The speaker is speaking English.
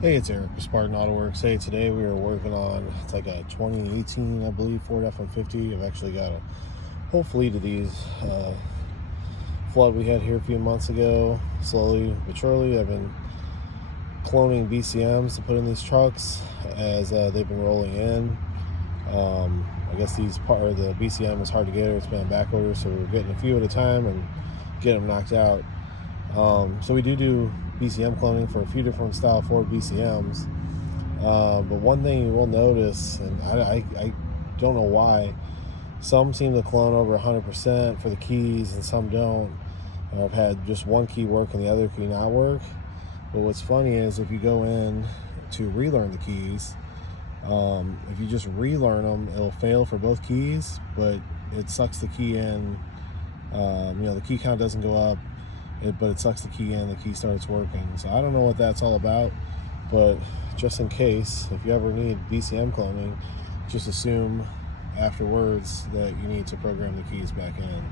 Hey, it's Eric with Spartan Auto Works. Hey, today we are working on, it's like a 2018, I believe, Ford F-150. I've actually got a whole fleet of these. Flood we had here a few months ago. Slowly but surely, I've been cloning BCMs to put in these trucks as they've been rolling in. I guess the BCM is hard to get, or it's been on back order, so we're getting a few at a time and getting them knocked out. So we do BCM cloning for a few different style Ford BCMs. But one thing you will notice, and I don't know why, some seem to clone over 100% for the keys and some don't. I've had just one key work and the other key not work. But what's funny is if you go in to relearn the keys, if you just relearn them, it'll fail for both keys, but it sucks the key in. The key count doesn't go up, but it sucks the key in, the key starts working. So I don't know what that's all about, but just in case, if you ever need BCM cloning, just assume afterwards that you need to program the keys back in.